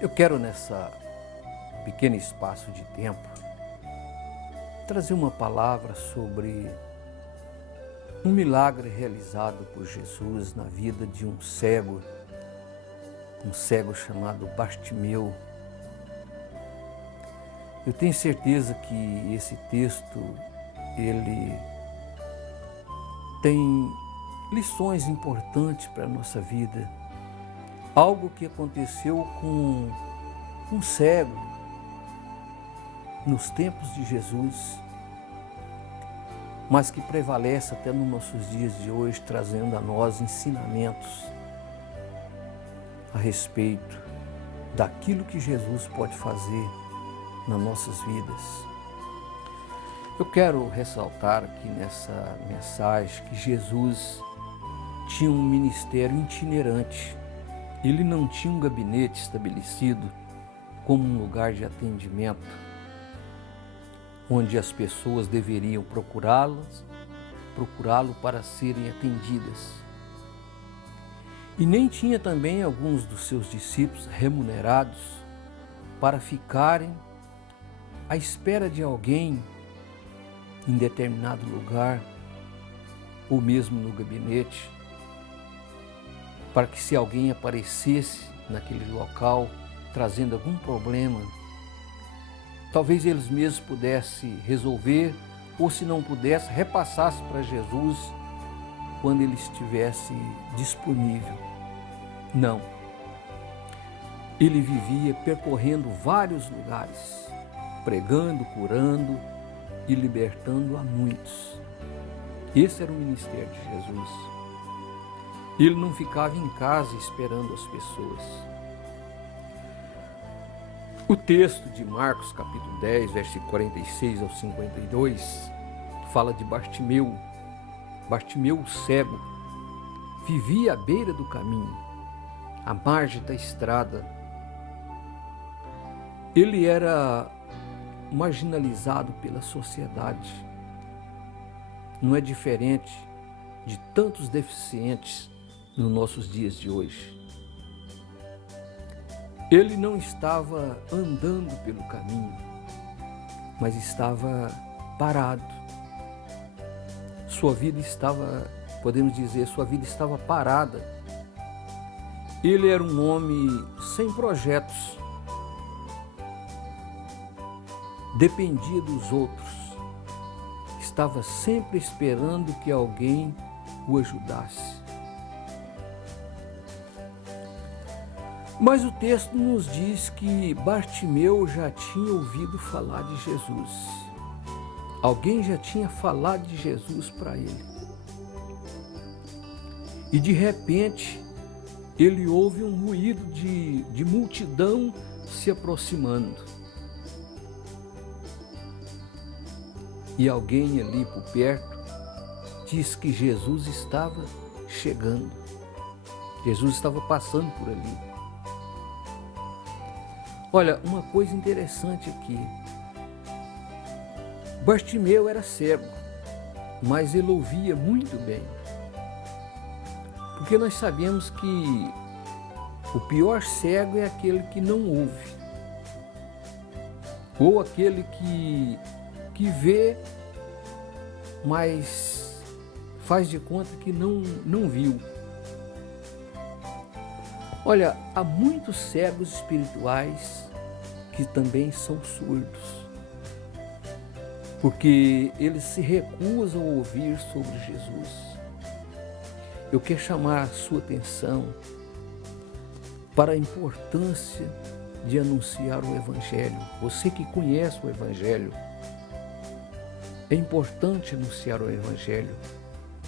Eu quero, nessa pequeno espaço de tempo, trazer uma palavra sobre um milagre realizado por Jesus na vida de um cego chamado Bartimeu. Eu tenho certeza que esse texto, ele tem lições importantes para a nossa vida. Algo que aconteceu com um cego nos tempos de Jesus, mas que prevalece até nos nossos dias de hoje, trazendo a nós ensinamentos a respeito daquilo que Jesus pode fazer nas nossas vidas. Eu quero ressaltar aqui nessa mensagem que Jesus tinha um ministério itinerante. Ele não tinha um gabinete estabelecido como um lugar de atendimento, onde as pessoas deveriam procurá-lo para serem atendidas. E nem tinha também alguns dos seus discípulos remunerados para ficarem à espera de alguém em determinado lugar, ou mesmo no gabinete, para que, se alguém aparecesse naquele local trazendo algum problema, talvez eles mesmos pudessem resolver, ou, se não pudesse, repassasse para Jesus quando ele estivesse disponível. Não. Ele vivia percorrendo vários lugares, pregando, curando e libertando a muitos. Esse era o ministério de Jesus. Ele não ficava em casa esperando as pessoas. O texto de Marcos, capítulo 10, versículo 46 ao 52, fala de Bartimeu. Bartimeu, o cego, vivia à beira do caminho, à margem da estrada. Ele era marginalizado pela sociedade. Não é diferente de tantos deficientes nos nossos dias de hoje. Ele não estava andando pelo caminho, mas estava parado. Sua vida estava, podemos dizer, sua vida estava parada. Ele era um homem sem projetos, dependia dos outros, estava sempre esperando que alguém o ajudasse. Mas o texto nos diz que Bartimeu já tinha ouvido falar de Jesus. Alguém já tinha falado de Jesus para ele. E de repente, ele ouve um ruído de multidão se aproximando. E alguém ali por perto diz que Jesus estava chegando. Jesus estava passando por ali. Olha, uma coisa interessante aqui. Bartimeu era cego, mas ele ouvia muito bem. Porque nós sabemos que o pior cego é aquele que não ouve. Ou aquele que vê, mas faz de conta que não viu. Olha, há muitos cegos espirituais que também são surdos, porque eles se recusam a ouvir sobre Jesus. Eu quero chamar a sua atenção para a importância de anunciar o Evangelho. Você que conhece o Evangelho, é importante anunciar o Evangelho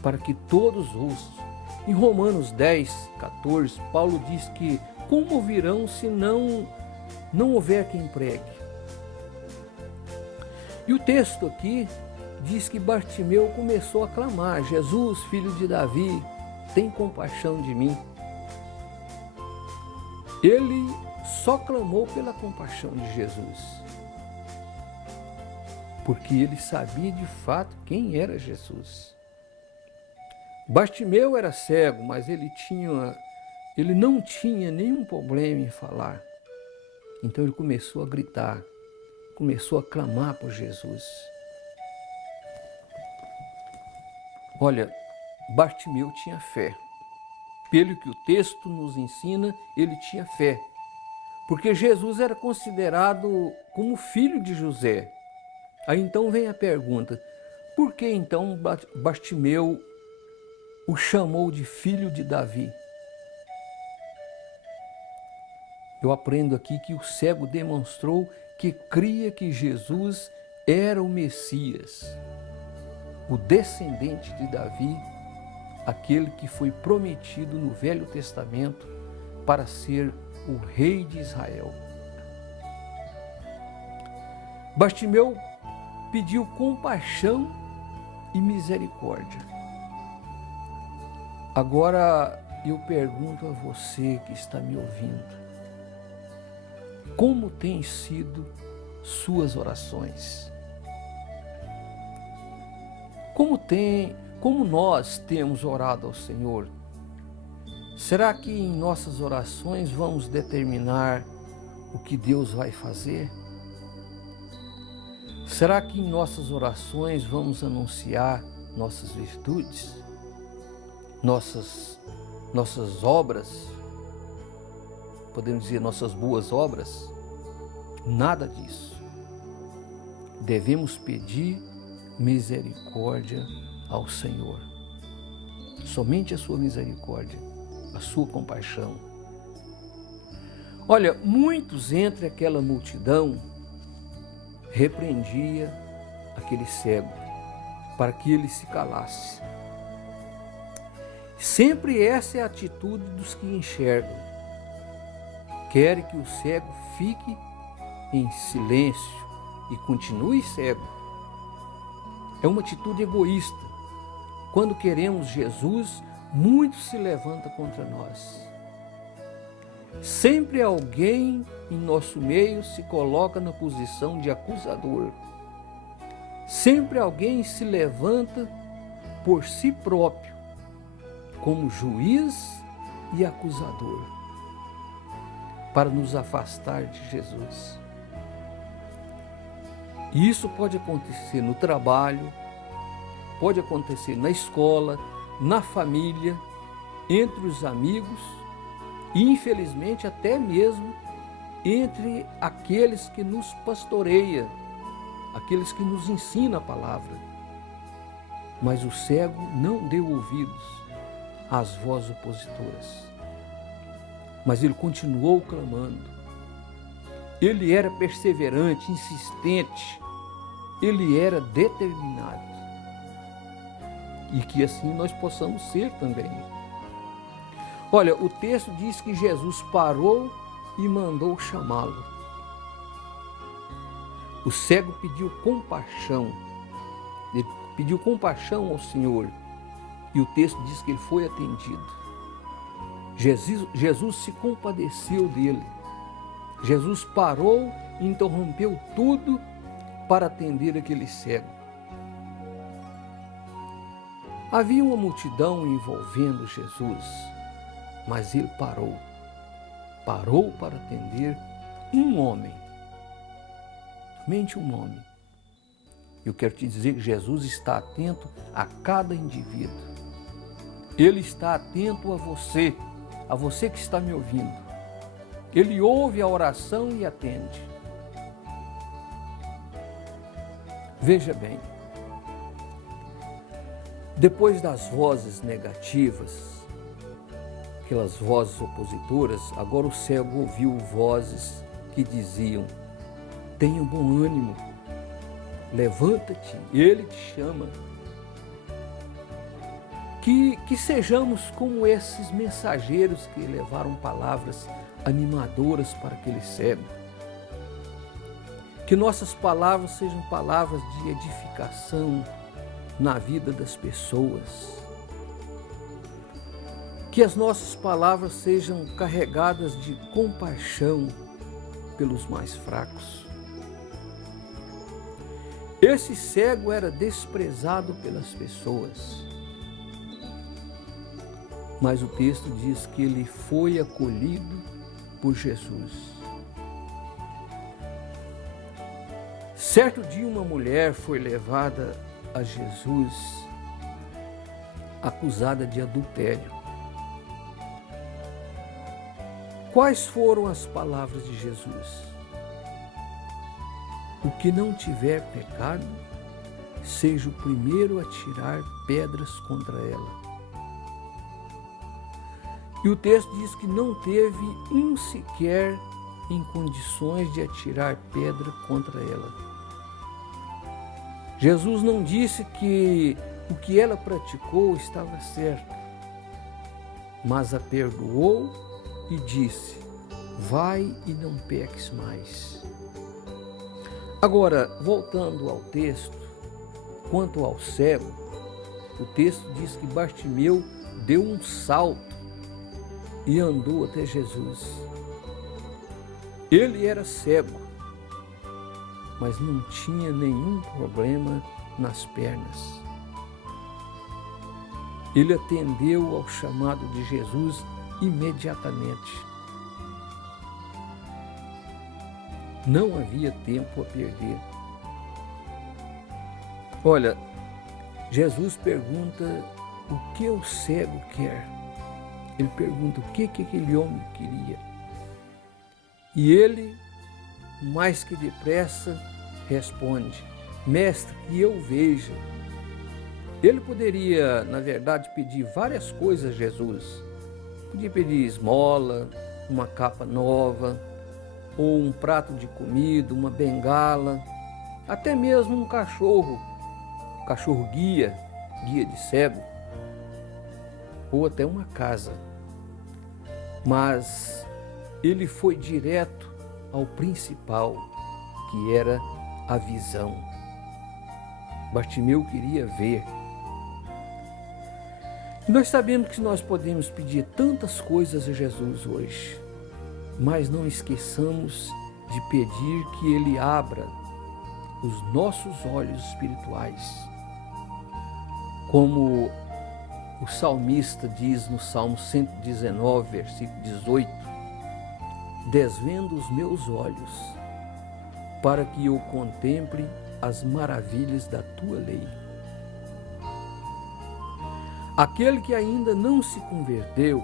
para que todos ouçam. Em Romanos 10, 14, Paulo diz que como ouvirão se não houver quem pregue? E o texto aqui diz que Bartimeu começou a clamar: Jesus, filho de Davi, tem compaixão de mim. Ele só clamou pela compaixão de Jesus, porque ele sabia de fato quem era Jesus. Bartimeu era cego, mas ele não tinha nenhum problema em falar. Então ele começou a gritar, começou a clamar por Jesus. Olha, Bartimeu tinha fé. Pelo que o texto nos ensina, ele tinha fé. Porque Jesus era considerado como filho de José. Aí então vem a pergunta, por que então Bartimeu o chamou de filho de Davi? Eu aprendo aqui que o cego demonstrou que cria que Jesus era o Messias, o descendente de Davi, aquele que foi prometido no Velho Testamento para ser o rei de Israel. Bartimeu pediu compaixão e misericórdia. Agora eu pergunto a você que está me ouvindo, como têm sido suas orações? Como nós temos orado ao Senhor? Será que em nossas orações vamos determinar o que Deus vai fazer? Será que em nossas orações vamos anunciar nossas virtudes? Nossas obras? Podemos dizer nossas boas obras? Nada disso. Devemos pedir misericórdia ao Senhor. Somente a sua misericórdia, a sua compaixão. Olha, muitos entre aquela multidão repreendia aquele cego para que ele se calasse. Sempre essa é a atitude dos que enxergam. Querem que o cego fique em silêncio e continue cego. É uma atitude egoísta. Quando queremos Jesus, muito se levanta contra nós. Sempre alguém em nosso meio se coloca na posição de acusador. Sempre alguém se levanta por si próprio, como juiz e acusador, para nos afastar de Jesus. E isso pode acontecer no trabalho, pode acontecer na escola, na família, entre os amigos e, infelizmente, até mesmo entre aqueles que nos pastoreiam, aqueles que nos ensinam a palavra. Mas o cego não deu ouvidos às vozes opositoras, mas ele continuou clamando. Ele era perseverante, insistente, ele era determinado. E que assim nós possamos ser também. Olha, o texto diz que Jesus parou e mandou chamá-lo. O cego pediu compaixão. Ele pediu compaixão ao Senhor. E o texto diz que ele foi atendido. Jesus se compadeceu dele. Jesus parou e interrompeu tudo para atender aquele cego. Havia uma multidão envolvendo Jesus, mas ele parou. Parou para atender um homem. Somente um homem. Eu quero te dizer que Jesus está atento a cada indivíduo. Ele está atento a você que está me ouvindo. Ele ouve a oração e atende. Veja bem, depois das vozes negativas, aquelas vozes opositoras, agora o cego ouviu vozes que diziam: tenha bom ânimo, levanta-te, ele te chama. Que sejamos como esses mensageiros que levaram palavras animadoras para aquele cego. Que nossas palavras sejam palavras de edificação na vida das pessoas. Que as nossas palavras sejam carregadas de compaixão pelos mais fracos. Esse cego era desprezado pelas pessoas, mas o texto diz que ele foi acolhido por Jesus. Certo dia, uma mulher foi levada a Jesus acusada de adultério. Quais foram as palavras de Jesus? O que não tiver pecado, seja o primeiro a tirar pedras contra ela. E o texto diz que não teve um sequer em condições de atirar pedra contra ela. Jesus não disse que o que ela praticou estava certo, mas a perdoou e disse: vai e não peques mais. Agora, voltando ao texto, quanto ao cego, o texto diz que Bartimeu deu um salto e andou até Jesus. Ele era cego, mas não tinha nenhum problema nas pernas. Ele atendeu ao chamado de Jesus imediatamente. Não havia tempo a perder. Olha, Jesus pergunta o que o cego quer. Ele pergunta o que aquele homem queria. E ele, mais que depressa, responde: mestre, que eu veja. Ele poderia, na verdade, pedir várias coisas a Jesus. Podia pedir esmola, uma capa nova, ou um prato de comida, uma bengala, até mesmo um cachorro guia de cego, ou até uma casa. Mas ele foi direto ao principal, que era a visão. Bartimeu queria ver. Nós sabemos que nós podemos pedir tantas coisas a Jesus hoje, mas não esqueçamos de pedir que Ele abra os nossos olhos espirituais. Como o salmista diz no Salmo 119, versículo 18: desvenda os meus olhos, para que eu contemple as maravilhas da tua lei. Aquele que ainda não se converteu,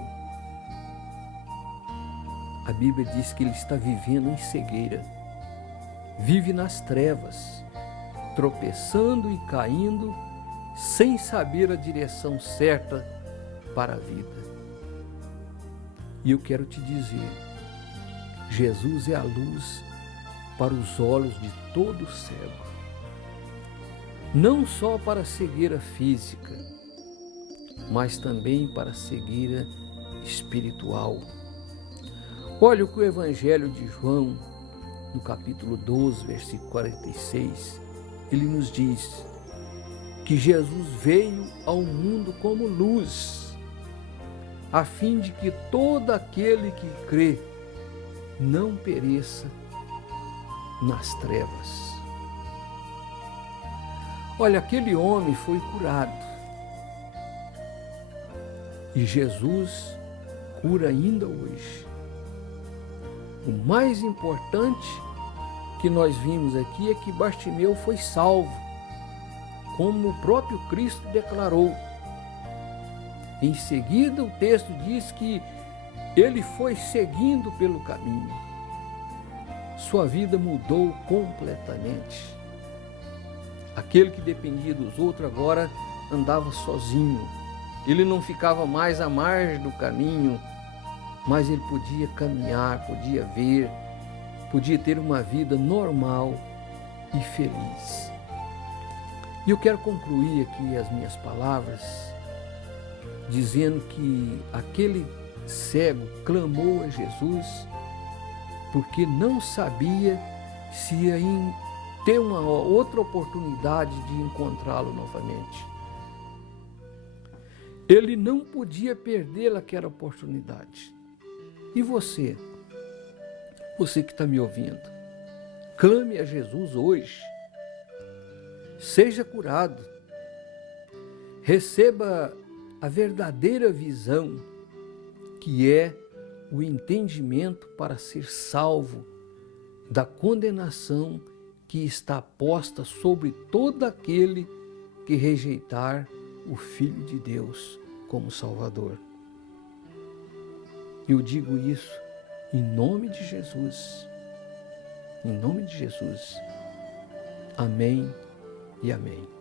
a Bíblia diz que ele está vivendo em cegueira, vive nas trevas, tropeçando e caindo, sem saber a direção certa para a vida. E eu quero te dizer, Jesus é a luz para os olhos de todo cego, não só para a cegueira física, mas também para a cegueira espiritual. Olha o que o Evangelho de João, no capítulo 12, versículo 46, ele nos diz que Jesus veio ao mundo como luz, a fim de que todo aquele que crê não pereça nas trevas. Olha, aquele homem foi curado. E Jesus cura ainda hoje. O mais importante que nós vimos aqui é que Bartimeu foi salvo, como o próprio Cristo declarou. Em seguida, o texto diz que ele foi seguindo pelo caminho. Sua vida mudou completamente. Aquele que dependia dos outros agora andava sozinho. Ele não ficava mais à margem do caminho, mas ele podia caminhar, podia ver, podia ter uma vida normal e feliz. E eu quero concluir aqui as minhas palavras dizendo que aquele cego clamou a Jesus porque não sabia se ia ter uma outra oportunidade de encontrá-lo novamente. Ele não podia perder aquela oportunidade. E você? Você que está me ouvindo, clame a Jesus hoje. Seja curado. Receba a verdadeira visão, que é o entendimento para ser salvo da condenação que está posta sobre todo aquele que rejeitar o Filho de Deus como Salvador. Eu digo isso em nome de Jesus. Em nome de Jesus. Amém e amém.